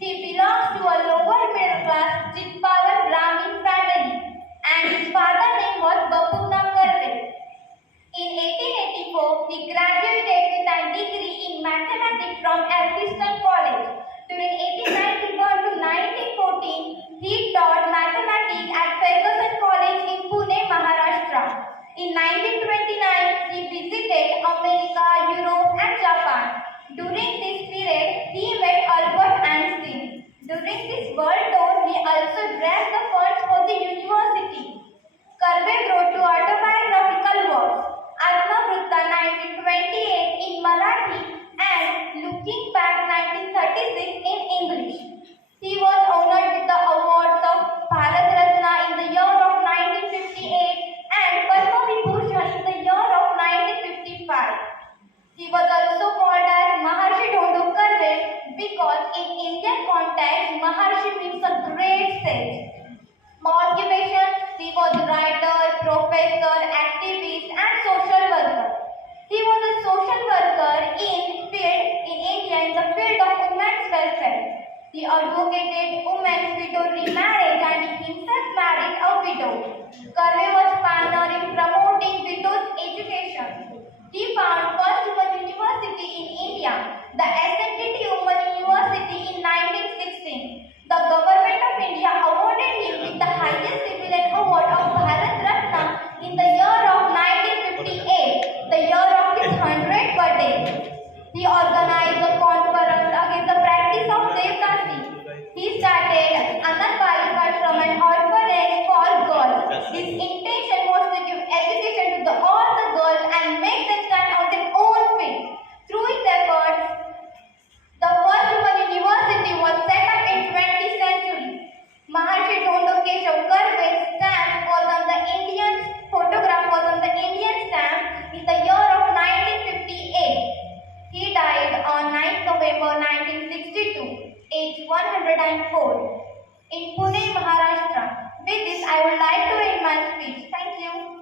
He belongs to a lower middle class Chitpalan Brahmin family and his father name was Bapuna Karve. In 1884, he graduated with a degree in mathematics from Elphinstone College. During 1891 to 1914, he taught mathematics at Ferguson College in Pune, Maharashtra. In 1929, he visited America, Europe and Japan. During this period, he met Albert Einstein. During this world tour, he also raised the funds for the university. Karve wrote two autobiographical works, Atmavritta 1928 in Marathi and Looking Back 1936 in English. He was honored with the awards of Bharat Ratna in the year of 1958 and Padma Vibhushan in the year of 1955. He was also called as Maharshi Dhondo Karve because in Indian context, Maharshi means a great sage. Motivation, he was writer, professor, activist and social worker. He was a social worker in India in the field of women's welfare. He advocated women's widow remarriage and he himself married a widow. Karve was pioneer in promoting widows' education. He founded first women university in India, the SNDT Women University in 1916. The government of India awarded him with the highest civilian award of Bharat Ratna in the year of 1958, the year of his 100th birthday. He organized a conference against the practice of Devdasi. He started Anand Balika Ashram and orphanage for girls. His intention was to give education to all the girls and make them stand on their own feet. Through his efforts, the first women university was set up in 20th century. Maharshi Dhondo Keshav Karve's stamp was on the Indian photograph was on the Indian stamp in the year of 1958. He died on 9th November 1962, age 104, in Pune, Maharashtra. With this, I would like to end my speech. Thank you.